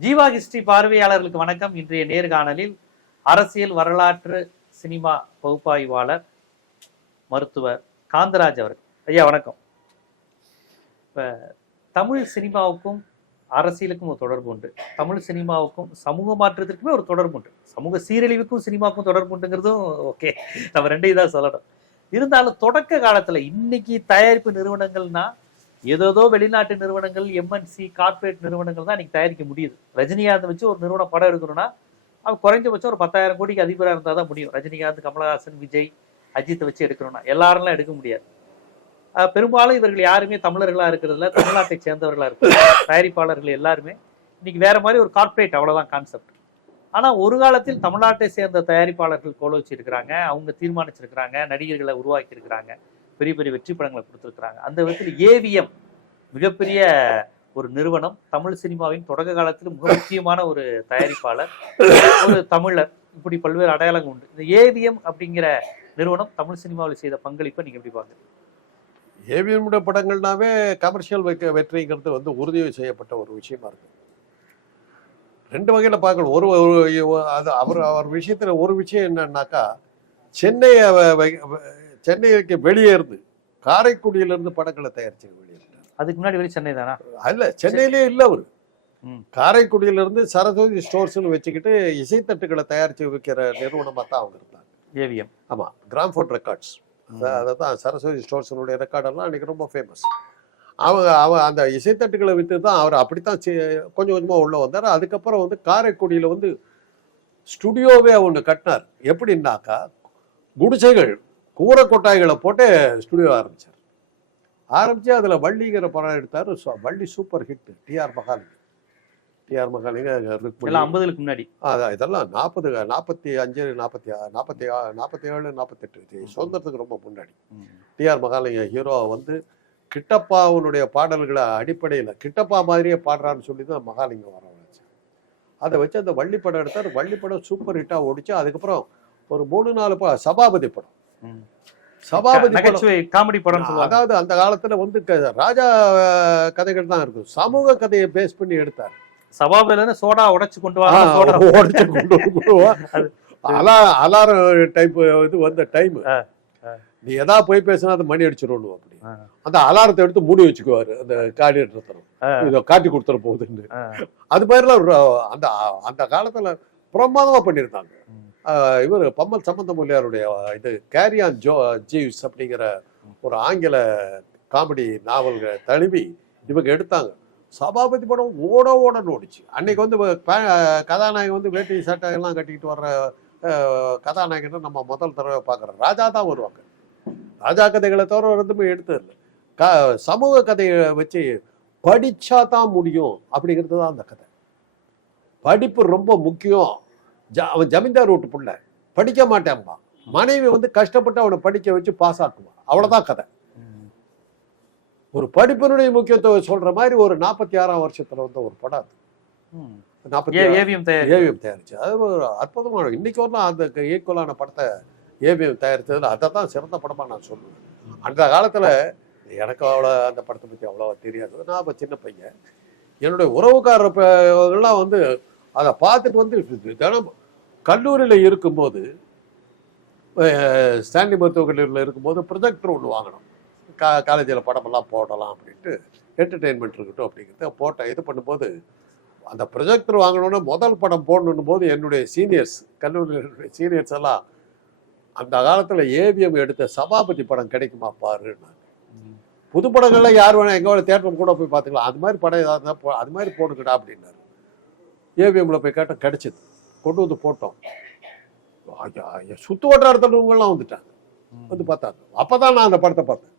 Jeeva history பார்வையாளர்களுக்கு வணக்கம். இன்றைய நேர்காணலில் அரசியல் வரலாற்று சினிமா பகுப்பாய்வாளர் மருத்துவர் காந்தராஜ் அவர்கள். ஐயா வணக்கம். இப்ப தமிழ் சினிமாவுக்கும் அரசியலுக்கும் ஒரு தொடர்பு உண்டு. தமிழ் சினிமாவுக்கும் சமூக மாற்றத்திற்குமே ஒரு தொடர்பு உண்டு. சமூக சீரழிவுக்கும் சினிமாவுக்கும் தொடர்பு உண்டுங்கிறதும் ஓகே. நம்ம ரெண்டையும் தான் சொல்லணும். இருந்தாலும் தொடக்க காலத்துல இன்னைக்கு தயாரிப்பு நிறுவனங்கள்னா ஏதோ வெளிநாட்டு நிறுவனங்கள் எம்என்சி கார்பரேட் நிறுவனங்கள் தான் இன்னைக்கு தயாரிக்க முடியுது. ரஜினிகாந்த் வச்சு ஒரு நிறுவனம் படம் எடுக்கணும்னா அவன் குறைஞ்சபட்சம் ஒரு பத்தாயிரம் கோடிக்கு அதிபராக இருந்தால் தான் முடியும். ரஜினிகாந்த் கமலஹாசன் விஜய் அஜித்தை வச்சு எடுக்கணும்னா. எல்லாரெல்லாம் எடுக்க முடியாது. பெரும்பாலும் இவர்கள் யாருமே தமிழர்களா இருக்கிறதுல தமிழ்நாட்டை சேர்ந்தவர்களா இருக்கிறது. தயாரிப்பாளர்கள் எல்லாருமே இன்னைக்கு வேற மாதிரி ஒரு கார்ப்பரேட் அவ்வளோதான் கான்செப்ட் ஆனா ஒரு காலத்தில் தமிழ்நாட்டை சேர்ந்த தயாரிப்பாளர்கள் கோல வச்சிருக்கிறாங்க அவங்க தீர்மானிச்சிருக்கிறாங்க நடிகர்களை உருவாக்கி இருக்கிறாங்க பெரிய பெரிய வெற்றி படங்களை கொடுத்துருக்குறாங்க. அந்த விதத்தில் ஏவிஎம் மிகப்பெரிய ஒரு நிறுவனம். தமிழ் சினிமாவின் தொடக்க காலத்தில் மிக முக்கியமான ஒரு தயாரிப்பாளர். ஒரு தமிழர். இப்படி பல்வேறு அடையாளங்கள் உண்டு. இந்த ஏவிஎம் அப்படிங்கிற நிறுவனம் தமிழ் சினிமாவில் செய்த பங்களிப்பை நீங்கள் எப்படி பார்க்குறீங்க? ஏவிஎம்முடைய படங்கள்னாவே கமர்ஷியல் வைக்க வெற்றிங்கிறது வந்து உறுதி செய்யப்பட்ட ஒரு விஷயமா இருக்கு. ரெண்டு வகையில் பார்க்கணும். ஒரு அது அவர் அவர் விஷயத்துல ஒரு விஷயம் என்னன்னாக்கா சென்னை சென்னைக்கு வெளியே இருந்து காரைக்குடியிலிருந்து படங்களை தயாரிச்சு வெளியே அதுக்கு முன்னாடி வரை சென்னை தானா? அல்ல சென்னையிலே இல்லை அவர். காரைக்குடியிலிருந்து சரஸ்வதி ஸ்டோர்ஸ்னு வச்சுக்கிட்டு இசைத்தட்டுகளை தயாரிச்சு விற்கிற நிறுவனமாக தான் அவங்க இருந்தாங்க. ஏவிஎம். ஆமாம் கிராம்ஃபோன் ரெக்கார்ட்ஸ் அதை தான் சரஸ்வதி ஸ்டோர்ஸினுடைய ரெக்கார்டெல்லாம் அன்றைக்கி ரொம்ப ஃபேமஸ் அவங்க அவ அந்த இசைத்தட்டுகளை விற்று தான் அவர் அப்படித்தான் கொஞ்சம் கொஞ்சமாக உள்ளே வந்தார். அதுக்கப்புறம் வந்து காரைக்குடியில் வந்து ஸ்டுடியோவே ஒன்று கட்டினார். எப்படின்னாக்கா குடிசைகள் கூரை கொட்டாய்களை போட்டு ஸ்டுடியோ ஆரம்பித்தார் ஆரம்பித்து அதில் வள்ளிங்கிற படம் எடுத்தார். Valli super hit TR Mahalinga. TR Mahalinga ஐம்பதுக்கு முன்னாடி. அதான் இதெல்லாம் நாற்பது நாற்பத்தி அஞ்சு நாற்பத்தி நாற்பத்தி நாற்பத்தி ஏழு நாற்பத்தெட்டு சுதந்திரத்துக்கு ரொம்ப முன்னாடி. டிஆர் மகாலிங்க ஹீரோ வந்து கிட்டப்பாவுடைய பாடல்களை அடிப்படையில் கிட்டப்பா மாதிரியே பாடுறான்னு சொல்லி தான் மகாலிங்கம் வர வச்சு அதை வச்சு அந்த வள்ளி படம் எடுத்தார். வள்ளி படம் சூப்பர் ஹிட்டாக ஓடிச்சு. அதுக்கப்புறம் ஒரு மூணு நாலு படம் சபாபதி படம். சபாபதி நகைச்சுவை காமெடி படம் அதாவது அந்த காலத்துல வந்து ராஜா கதைகள் தான் இருக்கும். சமூக கதையை பேஸ் பண்ணி எடுத்தார். சபாபில சோடா உடைச்சு கொண்டு சோடா உடைச்சு கொண்டு. அலா அலாரம் டைப் இது வந்த டைம். நீ எதா போய் பேசினா அது மணி அடிச்சிடணும் அப்படி. அந்த அலாரத்தை எடுத்து மூடி வச்சுக்குவாரு அந்த கார்டினேட்டர் ஆ. இதை காட்டி கொடுத்துற போகுதுன்னு. அது மாதிரிலாம் அந்த அந்த காலத்துல பிரமாதமா பண்ணியிருந்தாங்க. இவர் பம்மல் சம்பந்தமொழியாருடைய இது கேரியான் ஜோ ஜீவ்ஸ் அப்படிங்கிற ஒரு ஆங்கில காமெடி நாவல்கள் தழுவி இவங்க எடுத்தாங்க. சபாபதி படம் ஓட ஓடன்னு ஓடிச்சு. அன்னைக்கு வந்து கதாநாயகன் வந்து வேட்டி சட்டை எல்லாம் கட்டிக்கிட்டு வர்ற கதாநாயகன் நம்ம முதல் தடவை பார்க்குறோம். ராஜா தான் வருவாங்க. ராஜா கதைகளை தவிர ரெண்டுமே எதுவுமே க சமூக கதையை வச்சு படிச்சா தான் முடியும் அப்படிங்கிறது தான் அந்த கதை. படிப்பு ரொம்ப முக்கியம். அவன் ஜமீன்தார் வீட்டு புள்ள. படிக்க மாட்டேன்பா. மனைவி வந்து கஷ்டப்பட்டு அவனை படிக்க வச்சு பாஸ் ஆக்குவான் அவ்வளவுதான் கதை. ஒரு படிப்பினுடைய முக்கியத்துவம் சொல்ற மாதிரி ஒரு நாற்பத்தி ஆறாம் வருஷத்துல வந்த ஒரு படம் அது. நாற்பத்தி ஏவிஎம் தயார் ஏவிஎம் தயாரிச்சு அது ஒரு அற்புதமான இன்னைக்கு வரலாம் அந்த ஈக்குவலான படத்தை ஏவிஎம் தயாரித்ததுல அதை தான் சிறந்த படமா நான் சொல்லுவேன். அந்த காலத்துல எனக்கு அவ்வளோ அந்த படத்தை பற்றி அவ்வளோவா தெரியாது. நான் அப்ப சின்ன பையன். என்னுடைய உறவுக்காரர் எல்லாம் வந்து அதை பார்த்துட்டு வந்து தினம் கல்லூரியில் இருக்கும்போது ஸ்டான்லி மருத்துவ கல்லூரியில் இருக்கும்போது ப்ரொஜெக்டர் ஒன்று வாங்கணும். கா காலேஜில் படமெல்லாம் போடலாம் அப்படின்ட்டு என்டர்டெயின்மெண்ட் இருக்கட்டும் அப்படிங்கிறத போட்டேன் இது பண்ணும்போது அந்த ப்ரொஜெக்டர் வாங்கினோன்னே முதல் படம் போடணும் போது என்னுடைய சீனியர்ஸ் கல்லூரியில் சீனியர்ஸ் எல்லாம் அந்த காலத்தில் ஏவிஎம் எடுத்த சபாபதி படம் கிடைக்குமா பாருன்னு புது படங்கள்ல யார் வேணா எங்கே வேணால் தேட்டர் கூட போய் பார்த்துக்கலாம். அது மாதிரி படம் ஏதாவது அது மாதிரி போடுங்கடா அப்படின்னாரு. ஏவிஎம்ல போய் கேட்டால் கிடைச்சிது. கொண்டு வந்து போட்டோம். சுத்து வட்டாரத்தவங்கெல்லாம் வந்துட்டாங்க. வந்து பார்த்தாங்க. அப்பதான் நான் அந்த படத்தை பார்த்தேன்.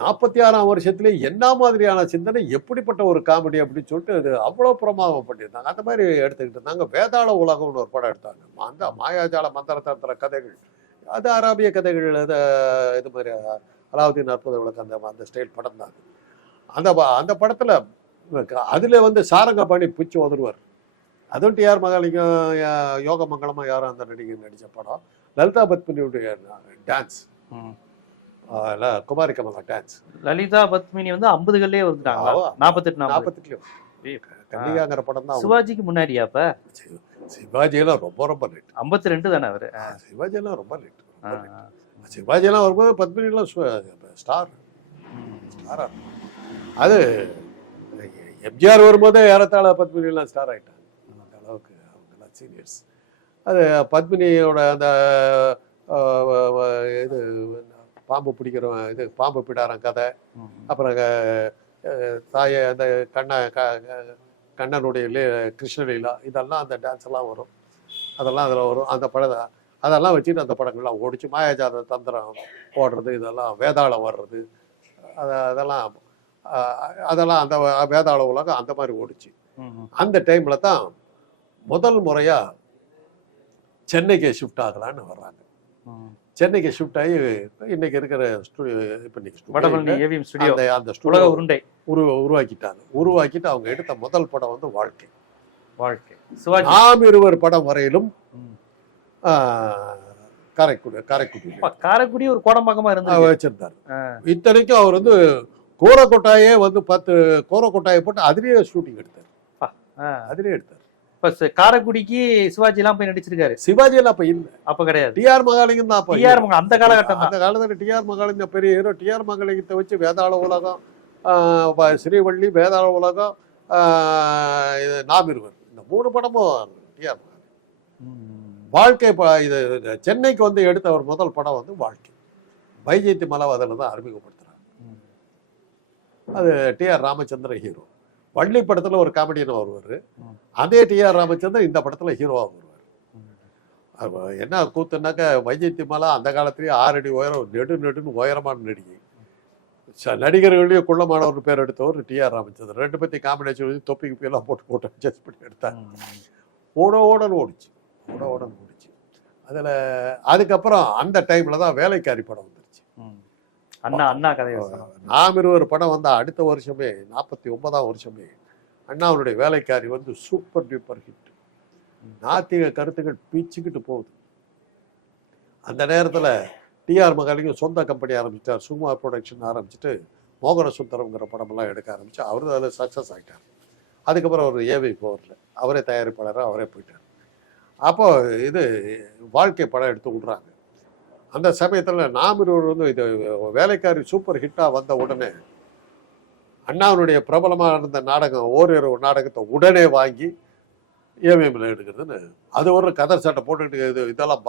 நாற்பத்தி ஆறாம் வருஷத்துல என்ன மாதிரியான சிந்தனை எப்படிப்பட்ட ஒரு காமெடி அப்படின்னு சொல்லிட்டு அது அவ்வளோ பிரமாதம் பண்ணியிருந்தாங்க. அந்த மாதிரி எடுத்துக்கிட்டு இருந்தாங்க. வேதாள உலகம்னு ஒரு படம் எடுத்தாங்க. அந்த மாயாஜால மந்திரதந்திர கதைகள் அது அராபிய கதைகள் இது மாதிரி அலாவுதீன் அற்புத விளக்கு அந்த அந்த ஸ்டைல் படம் தான். அந்த அந்த படத்துல அதுல வந்து சாரங்கபாணி பிச்சு உதருவார் அதுவும் டிஆர் மகாலிங்கம் யோக மங்களமா யாரும் அந்த நடிகர் நடிச்ச படம். லலிதா பத்மினியுடைய டான்ஸ். குமாரி கமலா டான்ஸ் லலிதா பத்மினி வந்து ஐம்பதுகள்லயே வந்துட்டாங்களா? ஆமா. நாற்பத்தெட்டு நாற்பது நாற்பத்தெட்டுலையும் கன்னிகாங்கிற படம் தான் சிவாஜிக்கு முன்னாடியா அப்ப? சிவாஜியெல்லாம் ரொம்ப ரொம்ப லேட் ஐம்பத்தி ரெண்டு தானே அவரு? சிவாஜியெல்லாம் ரொம்ப லேட் சிவாஜியெல்லாம் வரும்போது பத்மினிலாம் ஸ்டார் அது எம்ஜிஆர் வரும்போதே ஏறத்தாழ பத்மினிலாம் ஸ்டார் ஆயிட்டாங்க. சீனியர்ஸ் அது பத்மினியோட அந்த இது பாம்பு பிடிக்கிறவன் இது பாம்பு பிடாரம் கதை. அப்புறம் தாயை அந்த கண்ண கண்ணனுடைய கிருஷ்ணலீலா இதெல்லாம் அந்த டான்ஸ் எல்லாம் வரும். அதெல்லாம் அதில் வரும். அந்த படம் அதெல்லாம் வச்சுட்டு அந்த படங்கள்லாம் ஓடிச்சு. மாயாஜாத தந்திரம் போடுறது இதெல்லாம் வேதாளம் வர்றது. அது அதெல்லாம் அதெல்லாம் அந்த வேதாள உலகம் அந்த மாதிரி ஓடிச்சு. அந்த டைமில் தான் முதல் முறையாக சென்னைக்கு ஷிஃப்ட் ஆகலான்னு வர்றாங்க. சென்னைக்கு ஷிஃப்ட் ஆகி இன்னைக்கு இருக்கிற ஸ்டுடியோ இப்போ இன்னைக்கு அந்த ஸ்டுடியோ உருண்டை. உரு உருவாக்கிட்டாங்க. உருவாக்கிட்டு அவங்க எடுத்த முதல் படம் வந்து வாழ்க்கை. வாழ்க்கை. நாம் இருவர் படம் வரையிலும் காரைக்குடி காரைக்குடி அப்பா, காரைக்குடி ஒரு கோடம்பாக்கமா இருந்தது வச்சிருந்தார். இத்தனைக்கும் அவர் வந்து கோரக்கொட்டாயே வந்து பத்து கோரக்கொட்டாயை போட்டு அதுலயே ஷூட்டிங் எடுத்தார். அதுலயே எடுத்தார். இப்ப காரைக்குடிக்கு சிவாஜி எல்லாம் போய் நடிச்சிருக்காரு. சிவாஜி எல்லாம் அப்ப இல்ல. அப்ப கிடையாது. டிஆர் மகாலிங்கம் தான் டிஆர் அந்த காலகட்டம் அந்த காலத்துல டிஆர் மகாலிங்கம் பெரிய ஹீரோ டிஆர் மகாலிங்கத்தை வச்சு வேதாள உலகம் ஸ்ரீவள்ளி வேதாள உலகம் இது நாம் இருவர் இந்த மூணு படமும் டிஆர் வாழ்க்கை இது சென்னைக்கு வந்து எடுத்த ஒரு முதல் படம் வந்து வாழ்க்கை. வைஜெயந்தி மலவ் அதில் தான் அறிமுகப்படுத்துறாங்க. அது டிஆர் ராமச்சந்திரன் ஹீரோ வள்ளி படத்துல ஒரு காமெடியன் வருவார். அதே டிஆர் ராமச்சந்திரன் இந்த படத்துல ஹீரோவா வருவார். என்ன கூத்துனாக்க வைஜெயந்தி மலா அந்த காலத்திலேயே ஆறு அடி உயரம் நெடு நெடுன்னு உயரமான நடிகை. ச- நடிகர்களையே குள்ளமானவர் பேர் எடுத்தவர் டிஆர் ராமச்சந்திரன். ரெண்டு பத்தி காம்பினேஷன் வச்சு தொப்பி கிப்பி எல்லாம் போட்டு போட்டு அட்ஜஸ்ட் பண்ணி எடுத்தாங்க ஓட ஓடன்னு ஓடிச்சு. ஓட ஓடன்னு ஓடிச்சு. அதுல அதுக்கப்புறம் அந்த டைம்ல தான் வேலைக்காரி படம் வந்துருச்சு. அண்ணா அண்ணா கதை நாம் இருவர் படம் வந்த அடுத்த வருஷமே நாற்பத்தி ஒன்பதாம் வருஷமே அண்ணாவுடைய வேலைக்காரி வந்து சூப்பர் டூப்பர் ஹிட். நாத்திக கருத்துக்கள் பீச்சுக்கிட்டு போகுது. அந்த நேரத்துல டிஆர் மகாலிங்கம் சொந்த கம்பெனி ஆரம்பிச்சிட்டார் சுகுமார் ப்ரொடக்ஷன் ஆரம்பிச்சுட்டு மோகன சுந்தரம்ங்கிற படமெல்லாம் எடுக்க ஆரம்பிச்சு அவர் அதில் சக்ஸஸ் ஆகிட்டார் அதுக்கப்புறம் அவர் ஏவி போகல. அவரே தயாரிப்பாளராக அவரே போயிட்டார். அப்போ இது வாழ்க்கை படம் எடுத்து விட்றாங்க. அந்த சமயத்தில் நாம் இருவர் வந்து இது வேலைக்காரி சூப்பர் ஹிட்டாக வந்த உடனே அண்ணாவுடைய பிரபலமாக இருந்த நாடகம் ஓரிரு நாடகத்தை உடனே வாங்கி ஏவிஎம்ல எடுக்கிறதுன்னு அது ஒரு கதர் சட்டை போட்டுக்கிட்டு இது இதெல்லாம்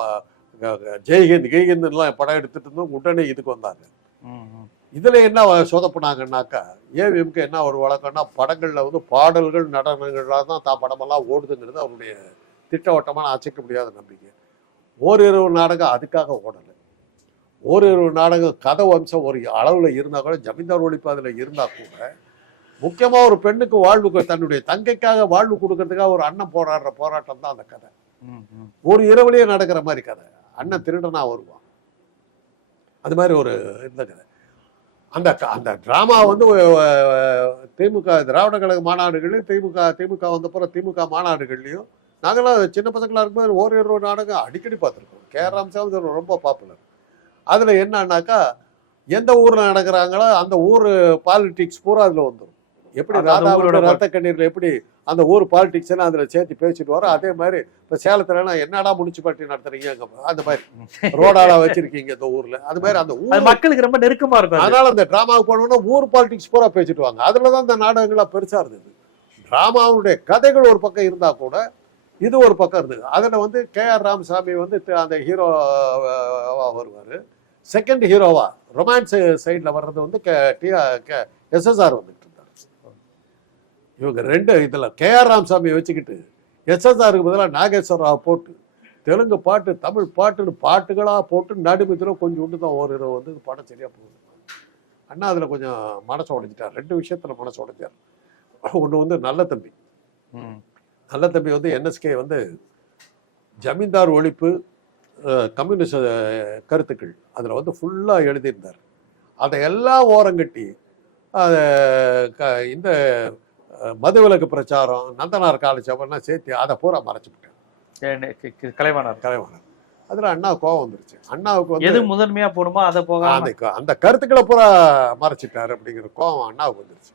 ஜெய்ஹிந்த் கெய்ஹிந்த்லாம் படம் எடுத்துட்டு இருந்தோம் உடனே இதுக்கு வந்தாங்க. இதுல என்ன சொதப்புனாங்கன்னாக்கா ஏவிஎம்க்கு என்ன ஒரு வழக்கம்னா படங்கள்ல வந்து பாடல்கள் நடனங்களாக தான் தான் படமெல்லாம் ஓடுதுங்கிறது அவருடைய திட்டவட்டமான அசைக்க முடியாத நம்பிக்கை. ஓரிரு நாடகம் அதுக்காக ஓடலை. ஓரிரு நாடகம் கதை வம்சம் ஒரு அளவுல இருந்தா கூட ஜமீன்தார் ஒழிப்பு அதுல இருந்தா கூட முக்கியமா ஒரு பெண்ணுக்கு வாழ்வு தன்னுடைய தங்கைக்காக வாழ்வு கொடுக்கறதுக்காக ஒரு அண்ணன் போராடுற போராட்டம் தான் அந்த கதை. ஒரு இரவுலயே நடக்கிற மாதிரி கதை. அண்ணன் திருடனா வருவான். அது மாதிரி ஒரு இந்த கதை. அந்த அந்த டிராமா வந்து திமுக திராவிட கழக மாநாடுகள்லையும் திமுக திமுக வந்தப்புறம் திமுக மாநாடுகள்லையும் நாங்களாம் சின்ன பசங்களா இருக்கும்போது ஓரிரு நாடகம் அடிக்கடி பார்த்துருக்கோம். கே ராமசாமி ரொம்ப பாப்புலர் அதில் என்னன்னாக்கா எந்த ஊரில் நடக்கிறாங்களோ அந்த ஊர் பாலிடிக்ஸ் பூரா அதில் வந்துடும் எப்படி அந்த ராதாவோட ரத்த கண்ணீரில் எப்படி அந்த ஊர் பாலிடிக்ஸ் எல்லாம் அதில் சேர்த்து பேசிட்டு வரோம். அதே மாதிரி இப்போ சேலத்துலலாம் என்னடா முனிசிபாலிட்டி நடத்துறீங்க? அந்த மாதிரி ரோடால வச்சிருக்கீங்க இந்த ஊர்ல. அது மாதிரி அந்த ஊர் மக்களுக்கு ரொம்ப நெருக்கமா இருக்கும் அது. அதனால அந்த டிராமாவுக்கு போனோம்னா ஊர் பாலிடிக்ஸ் பூரா பேசிட்டு வாங்க. அதுல தான் இந்த நாடகங்கள்லாம் பெருசா இருந்தது. டிராமாவுடைய கதைகள் ஒரு பக்கம் இருந்தா கூட இது ஒரு பக்கம் இருந்தது. அதில் வந்து கே ஆர் ராமசாமி வந்து அந்த ஹீரோவாக வருவார். செகண்ட் ஹீரோவா ரொமான்ஸ் சைடில் வர்றது வந்து எஸ்எஸ்ஆர் வந்துட்டு இருந்தார். இவங்க ரெண்டு இதில் கே ஆர் ராமசாமியை வச்சுக்கிட்டு எஸ்எஸ்ஆருக்கு பதிலாக நாகேஸ்வர ராவ் போட்டு தெலுங்கு பாட்டு தமிழ் பாட்டுன்னு பாட்டுகளாக போட்டு நடுமத்தில் கொஞ்சம் உண்டு தான் ஒரு இரவு வந்து படம் சரியாக போகுது. அண்ணா அதில் கொஞ்சம் மனசு உடைஞ்சிட்டார். ரெண்டு விஷயத்தில் மனசு உடைஞ்சார். ஒன்று வந்து நல்ல தம்பி. நல்ல தம்பி வந்து என்எஸ்கே வந்து ஜமீன்தார் ஒழிப்பு கம்யூனிஸ்ட் கருத்துக்கள். அதில் வந்து ஃபுல்லாக எழுதியிருந்தார். அதை எல்லாம் ஓரங்கட்டி அதை க இந்த மதுவிலக்கு பிரச்சாரம் நந்தனார் காலேஜ் அவெல்லாம் சேர்த்து அதை பூரா மறைச்சு விட்டார் ஏ, கி- கி- கலைவாணர். கலைவாணர். அதில் அண்ணா கோவம் வந்துருச்சு. அண்ணாவுக்கு வந்து எது முதன்மையா போடுமோ அதை போகாம அந்த அந்த கருத்துக்களை பூரா மறைச்சிட்டாரு அப்படிங்கிற கோவம் அண்ணாவுக்கு வந்துருச்சு.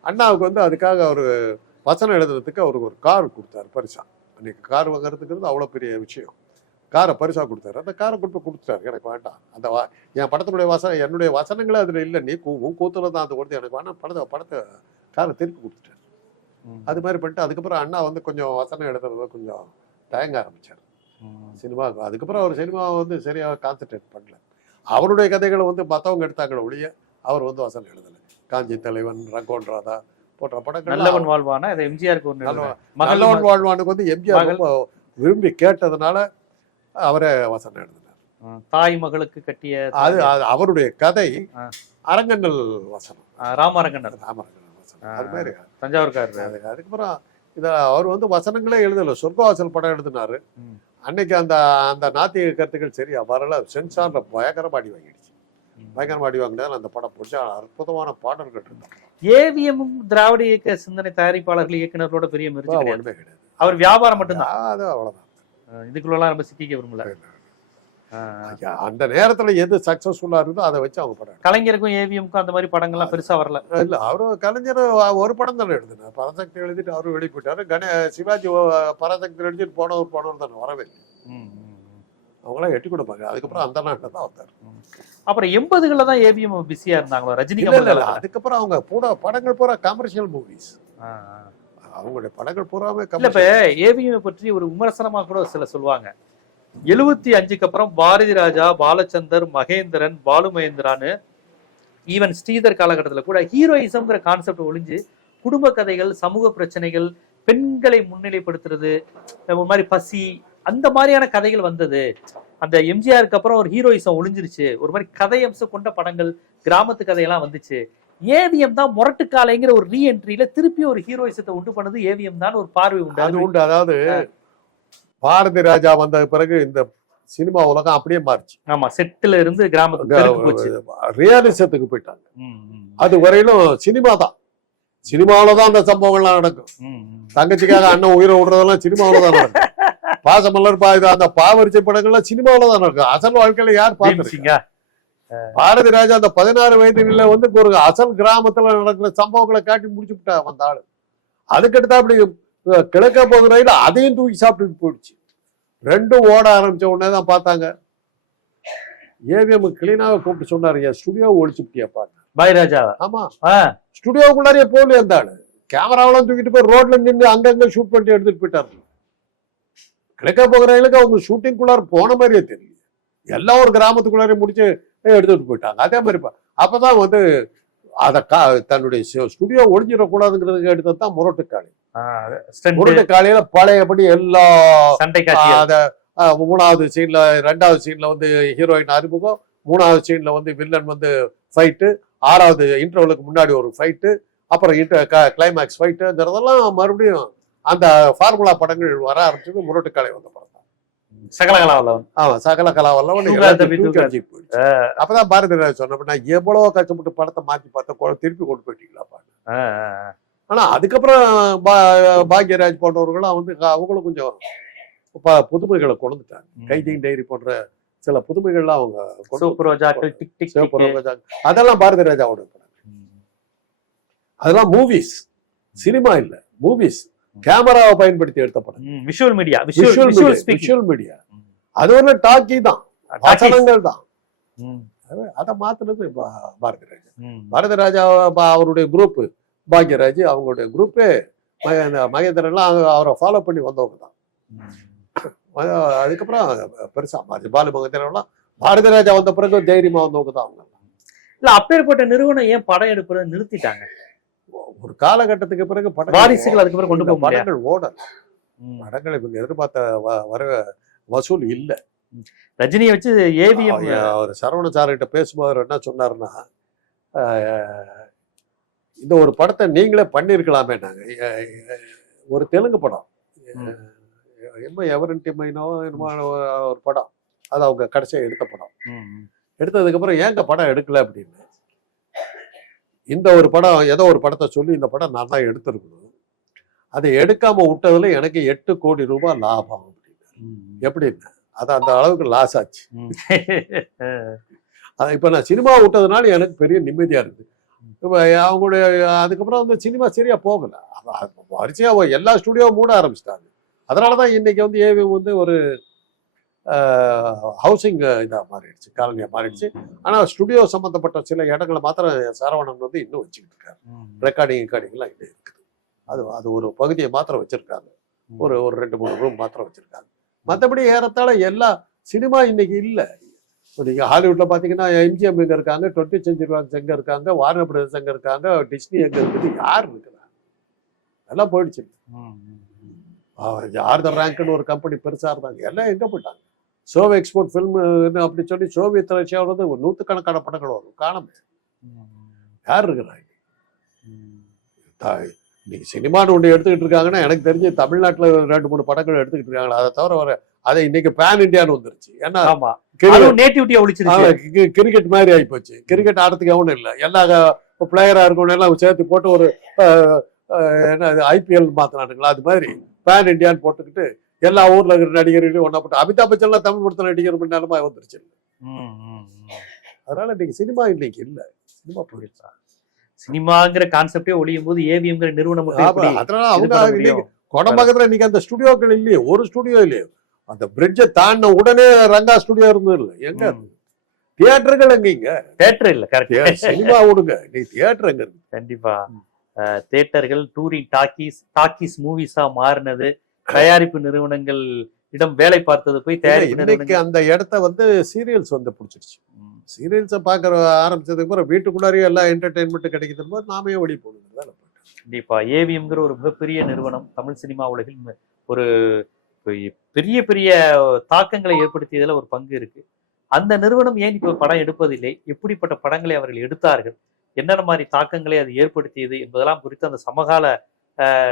அண்ணாவுக்கு வந்து அதுக்காக ஒரு வசனம் எழுதுறதுக்கு அவருக்கு ஒரு கார் கொடுத்தாரு பரிசா. அன்னைக்கு கார் வாங்குறதுங்கிறது அவ்வளோ பெரிய விஷயம். காரை பரிசா கொடுத்தாரு. அந்த காரை போய் கொடுத்துட்டாரு. எனக்கு வேண்டாம். அந்த வா- என் படத்தினுடைய வசனம் என்னுடைய வசனங்களே அதில் இல்லை. நீ உன் கூத்துல தான் அது கொடுத்து எனக்கு வேணாம். படத்தை படத்தை காரை திருப்பி கொடுத்துட்டாரு. அது மாதிரி பண்ணிட்டு அதுக்கப்புறம் அண்ணா வந்து கொஞ்சம் வசனம் எழுதுறதுல கொஞ்சம் தயங்க ஆரம்பிச்சார். ம். சினிமாவுக்கு. அதுக்கப்புறம் அவர் சினிமாவை வந்து சரியாக கான்சென்ட்ரேட் பண்ணல. அவருடைய கதைகளை வந்து மற்றவங்க எடுத்தாங்களே ஒழிய அவர் வந்து வசனம் எழுதலை. காஞ்சி தலைவன் ரங்கோன் ராதா போன்ற படங்கள் நல்லவன் வாழ்வானா? இதை எம்ஜிஆருக்கு ஒண்ணு நல்லவன். வாழ்வானுக்கு வந்து எம்ஜிஆர் விரும்பி கேட்டதுனால அவரே வசனம் எழுதினார். தாய் மகளுக்கு கட்டிய அது அவருடைய கதை. அரங்கங்கள் வசனம் ஆ, ராமரங்கனர் ராமரங்கன் வசனம். அது மாதிரி. தஞ்சாவூர்காரர். அது அதுக்கப்புறம் இதை அவர் வந்து வசனங்களே எழுதல. சொர்க்கவாசல் படம் எழுதினாரு. அன்னைக்கு அந்த அந்த நாத்திக கருத்துக்கள் சரியா வரல. சென்சார்ல பயங்கரமா அடி வாங்கிடுச்சு. பயங்கரமா அடி வாங்கினதால அந்த படம் பிடிச்சா அற்புதமான பாடல்கள் இருந்தாங்க ஏவிஎம்மும் திராவிட இயக்க சிந்தனை தயாரிப்பாளர்கள் இயக்குனர்களோட பெரிய மெரிச்சு கிடையாது. அவர் வியாபாரம் மட்டும்தான். அது அவ்வளவுதான். அஹ் இதுக்குள்ளலாம் நம்ம சிக்கிக்க விரும்பல. அந்த நேரத்துல எது சக்சஸ்ஃபுல்லா இருந்தோ அதை வச்சு அவங்க படம் கலைஞருக்கும் ஏவிஎம்க்கும் அந்த மாதிரி படங்கள்லாம் பெருசா வரல. இல்ல அவரு கலைஞர் ஒரு படம் தானே எழுதினார். பராசக்தி எழுதிட்டு அவரு வெளியே போயிட்டாரு. கணே சிவாஜி பராசக்தி எழுதிட்டு போனவர் போனவர் தானே வரவே இல்லை. அவங்களாம் எட்டி கொடுப்பாங்க அதுக்கப்புறம் அந்த நாட்டில் தான் வந்தார். அப்புறம் எண்பதுகள்ல தான் ஏவிஎம் பிஸியா இருந்தாங்களோ? ரஜினி இல்ல, இல்ல, கமல் இல்ல. அதுக்கப்புறம் அவங்க பூரா படங்கள் பூரா கமர்ஷியல் மூவிஸ். அவங்களுடைய படங்கள் பூராவே இல்ல இப்ப. ஏவிஎம் பற்றி ஒரு விமர்சனமா கூட சில சொல்லுவாங்க. எழுபத்தி அஞ்சுக்கு அப்புறம் பாரதி ராஜா பாலச்சந்தர் மகேந்திரன் பாலு மகேந்திரான்னு ஈவன் ஸ்ரீதர் காலகட்டத்துல கூட ஹீரோயிசம்ங்கிற கான்செப்ட் ஒளிஞ்சு குடும்ப கதைகள் சமூக பிரச்சனைகள் பெண்களை முன்னிலைப்படுத்துறது ஒரு மாதிரி பசி அந்த மாதிரியான கதைகள் வந்தது. அந்த எம்ஜிஆருக்கு அப்புறம் ஒரு ஹீரோயிசம் ஒளிஞ்சிருச்சு. ஒரு மாதிரி கதை அம்சம் கொண்ட படங்கள் கிராமத்து கதையெல்லாம் வந்துச்சு. ஏவிஎம் தான் முரட்டுக்காலைங்கிற ஒரு ரீஎன்ட்ரியில திருப்பி ஒரு ஹீரோயிசத்தை உண்டு பண்ணது ஏவிஎம் தான் ஒரு பார்வை உண்டு. அது உண்டு. அதாவது பாரதி ராஜா வந்த பிறகு இந்த சினிமா உலகம் அப்படியே மாறிச்சு. ஆமா செட்டுல இருந்து கிராமத்துக்கு ரியாலிசத்துக்கு போயிட்டாங்க. அது வரையிலும் சினிமா தான். சினிமாவில தான் அந்த சம்பவங்கள்லாம் நடக்கும். தங்கச்சிக்காக அண்ணன் உயிரை விடுறதெல்லாம் சினிமாவில தான் நடக்கும். பாசமல்லர் பா அந்த பாவரிச்சை படங்கள்லாம் சினிமாவில தான் நடக்கும். அசல் வாழ்க்கையில யார் பார்த்து பீம்சிங்கா? பாரதி ராஜா அந்த பதினாறு வயதுல வந்து ஒரு அசல் கிராமத்துல நடக்கிற சம்பவங்களை காட்டி முடிச்சு விட்டா வந்த ஆளு. அதுக்கடுத்து அப்படி கிழக்க போகிற ரயில் அதையும் தூக்கி சாப்பிட்டு போயிடுச்சு. ரெண்டும் ஓட ஆரம்பிச்ச உடனே தான் பார்த்தாங்க. ஏவிஎம் கிளீனாவை கூப்பிட்டு சொன்னாரு என் ஸ்டுடியோ ஒழிச்சுட்டியாப்பா பாய்ராஜா ஆமா. ஆ, ஸ்டுடியோக்குள்ளாரே போகல அந்த ஆளு. கேமராவெல்லாம் தூக்கிட்டு போய் ரோட்ல நின்று அங்கங்க ஷூட் பண்ணிட்டு எடுத்துட்டு போயிட்டாரு. கிழக்க போகிற ரயிலுக்கு அவங்க ஷூட்டிங்குள்ளார போன மாதிரியே தெரியல. எல்லாம் ஒரு கிராமத்துக்குள்ளாரே முடிச்சு எடுத்துட்டு போயிட்டாங்க. அதே மாதிரி பா- அப்பதான் வந்து அத கா தன்னுடைய ஸ்டுடியோ ஒழிஞ்சிடக்கூடாதுங்கிறதுக்கு எடுத்தது தான் முரட்டுக்காளி. ஆ, stunt, முரட்டுக்காளியில பழையபடி எல்லா அத மூணாவது சீன்ல ரெண்டாவது சீன்ல வந்து ஹீரோயின் அறிமுகம் மூணாவது சீன்ல வந்து வில்லன் வந்து ஃபைட்டு ஆறாவது இன்டர்வலுக்கு முன்னாடி ஒரு ஃபைட்டு அப்புறம் இன்டர் கிளைமேக்ஸ் ஃபைட்டுங்கிறதெல்லாம் மறுபடியும் அந்த ஃபார்முலா படங்கள் வர ஆரம்பிச்சது முரட்டுக்காளி வந்த படம் தான். சகலகலாவில் ஆமா சகல தூக்காத. போயிடுச்சு. அப்பதான் பாரதி ராஜா சொன்ன நான் எவ்வளவு கஷ்டப்பட்டு படத்தை மாத்தி பார்த்தா கொ- திருப்பி கொண்டு போயிட்டீங்களாப்பா ஆனா அதுக்கப்புறம் பாக்யராஜ் போன்றவர்களும் வந்து அவங்களும் கொஞ்சம் புதுமைகளை கொண்டுட்டாங்க. கைதிங் டைரி போன்ற சில புதுமைகள்லாம் அவங்க. அதெல்லாம் பாரதி ராஜாவோட அதெல்லாம் மூவிஸ் சினிமா இல்ல மூவிஸ் கேமராவை பயன்படுத்தி எடுத்த படம். Visual media visual visual media அது ஒரு டாக்கி தான். வசனங்கள் தான். அது- மாத்துனது பா- பாரதி ராஜா பாரதி ராஜா பா- அவருடைய குரூப் பாக்யராஜ் அவங்களுடைய குரூப்பே மகேந்திரன்லாம் அவரை ஃபாலோ பண்ணி வந்தவங்க தான். அதுக்கப்புறம் பெருசா மாறி பாலு மகேந்திரன்லாம் பாரதி ராஜா வந்த பிறகு தைரியமா வந்தவங்க தான் அவங்க. இல்ல அப்பேற்பட்ட நிறுவனம் ஏன் படம் எடுப்பதை நிறுத்திட்டாங்க? ஒரு காலகட்டத்துக்கு பிறகு படங்கள் வாரிசுகள் அதுக்கப்புறம் கொண்டு போக படங்கள் ஓடல படங்கள் இவங்க எதிர்பார்த்த வர வசூல் இல்ல. ரஜினியை வச்சு ஏவிஎம் அவர் சரவண சார்கிட்ட பேசும்போது என்ன சொன்னாருன்னா அஹ், இந்த ஒரு படத்தை நீங்களே பண்ணியிருக்கலாமே நாங்க. அஹ், ஒரு தெலுங்கு படம். என்ன எவரண்டி மைனோ என்னமோ ஒரு படம். அது அவங்க கடைசியா எடுத்த படம். எடுத்ததுக்கப்புறம் ஏங்க படம் எடுக்கல அப்படின்னு. இந்த ஒரு படம் ஏதோ ஒரு படத்தை சொல்லி இந்த படம் நான் தான் எடுத்திருக்கணும். அதை எடுக்காம விட்டதுல எனக்கு எட்டு கோடி ரூபாய் லாபம் அப்படின்னு. எப்படின்னு? அது அந்த அளவுக்கு லாஸ் ஆச்சு. அது இப்போ நான் சினிமா விட்டதுனால எனக்கு பெரிய நிம்மதியா இருக்கு. இப்போ அவங்களுடைய அதுக்கப்புறம் வந்து சினிமா சரியா போகல. அது- அது வரிசையா ஒ- எல்லா ஸ்டுடியோவும் மூட ஆரம்பிச்சிட்டாங்க. அதனாலதான் இன்னைக்கு வந்து ஏவிஎம் வந்து ஒரு ஹவுசிங் இதா மாறிடுச்சு காலனியா மாறிடுச்சு. ஆனா ஸ்டுடியோ சம்பந்தப்பட்ட சில இடங்களை மாத்திரம் சரவணன் வந்து இன்னும் வச்சுக்கிட்டு இருக்காரு. ரெக்கார்டிங் ரெக்கார்டிங்லாம் இன்னும் இருக்குது. அது அது ஒரு பகுதியை மாத்திரம் வச்சிருக்காங்க. ஒரு ஒரு ரெண்டு மூணு ரூம் மாத்திரம் வச்சிருக்காங்க. மற்றபடி ஏறத்தாழ எல்லா சினிமா இன்னைக்கு இல்லை. நீங்க ஹாலிவுட்ல பாத்தீங்கன்னா எம்ஜிஎம் எங்க இருக்காங்க டுவெண்ட்டி செஞ்சுரி வாக்ஸ் எங்க இருக்காங்க வார்னர் பிரதர்ஸ் எங்க இருக்காங்க டிஸ்னி எங்க இருக்குது யார் இருக்கிறாங்க? எல்லாம் போயிடுச்சு. ஆர்தர் ரேங்க்னு ஒரு கம்பெனி பெருசா இருந்தாங்க. எல்லாம் எங்க போயிட்டாங்க? சோவ எக்ஸ்போர்ட் ஃபில்ம் அப்படி சொல்லி சோவியத் ரஷ்யாவோட வந்து ஒரு நூற்றுக்கணக்கான படங்கள் வரும். காணமே. யார் இருக்கிறாங்க இன்னைக்கு சினிமான்னு ஒன்று எடுத்துக்கிட்டு இருக்காங்கன்னா எனக்கு தெரிஞ்சு தமிழ்நாட்டில் ரெண்டு மூணு படங்கள் எடுத்துக்கிட்டு இருக்காங்க அதை தவிர வர அதை இன்னைக்கு பேன் இந்தியான்னு வந்துருச்சு. ஏன்னா நேட்டிவிட்டியை ஒழிச்சிருச்சு. கிரிக்கெட் மாதிரி ஆகி போச்சு கிரிக்கெட் ஆடுறதுக்கு எவனும் இல்லை. எல்லா பிளேயரா இருக்கவங்க எல்லாம் சேர்த்து போட்டு ஒரு என்ன ஐபிஎல் மாத்தினானுங்களா அது மாதிரி பேன் இந்தியான்னு போட்டுக்கிட்டு எல்லா ஊர்ல இருக்கிற நடிகர்களையும் ஒன்றா போட்டு அமிதாப் பச்சன்லாம் தமிழ் படத்தில் நடிகர் நிலமா வந்துருச்சு. அதனால இன்னைக்கு சினிமா இன்னைக்கு இல்லை. சினிமா போயிடுச்சா? சினிமாங்கிற கான்செப்டே ஒழியும் போது ஏவிஎம்ங்கிற நிறுவனம் அதனால அவங்க பண்ண? கொடம்பக்கத்துல இன்னைக்கு அந்த ஸ்டுடியோக்கள் இல்லையே ஒரு ஸ்டுடியோ இல்லையே. அந்த பிரிட்ஜை தாண்டின உடனே ரங்கா ஸ்டுடியோ இருந்தது இல்லை எங்க. தியேட்டர்கள் எங்கீங்க தேட்டர் இல்ல கரெக்ட் சினிமா விடுங்க. நீ தியேட்டர் எங்க இருக்கு? கண்டிப்பா. தேட்டர்கள் டூரிங் டாக்கீஸ் டாக்கீஸ் மூவிஸா மாறினது. தயாரிப்பு நிறுவனங்கள் இடம் வேலை பார்த்தது போய் இன்னைக்கு அந்த இடத்த வந்து சீரியல்ஸ் வந்து பிடிச்சிருச்சு. சீரியல்ஸை பார்க்கற ஆரம்பிச்சதுக்கு அப்புறம் வீட்டுக்குள்ளாரையே எல்லா என்டர்டைன்மெண்ட் கிடைக்குது. போது நாமே ஓடி போகணும் கண்டிப்பா. ஏவிஎம்ங்கிற ஒரு மிகப்பெரிய நிறுவனம் தமிழ் சினிமா உலகில் ஒரு பெரிய பெரிய தாக்கங்களை ஏற்படுத்தியதுல ஒரு பங்கு இருக்கு. அந்த நிறுவனம் ஏன் இப்ப படம் எடுப்பதில்லை? எப்படிப்பட்ட படங்களை அவர்கள் எடுத்தார்கள்? என்னென்ன மாதிரி தாக்கங்களை அது ஏற்படுத்தியது என்பதெல்லாம் குறித்து அந்த சமகால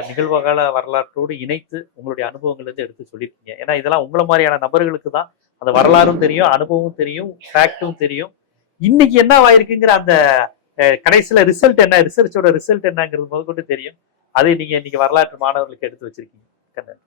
நிகழ்வுகால வரலாற்றோடு இணைத்து உங்களுடைய அனுபவங்கள்லேருந்து எடுத்து சொல்லியிருக்கீங்க. ஏன்னா இதெல்லாம் உங்களை மாதிரியான நபர்களுக்கு தான் அந்த வரலாறும் தெரியும் அனுபவமும் தெரியும் ஃபேக்டும் தெரியும். இன்னைக்கு என்ன ஆயிருக்குங்கிற அந்த கடைசியில் கடைசியில ரிசல்ட் என்ன ரிசர்ச்சோட ரிசல்ட் என்னங்கிறது முதற்கொண்டு தெரியும். அதை நீங்க இன்னைக்கு வரலாற்று மாணவர்களுக்கு எடுத்து வச்சிருக்கீங்க. கண்ணன்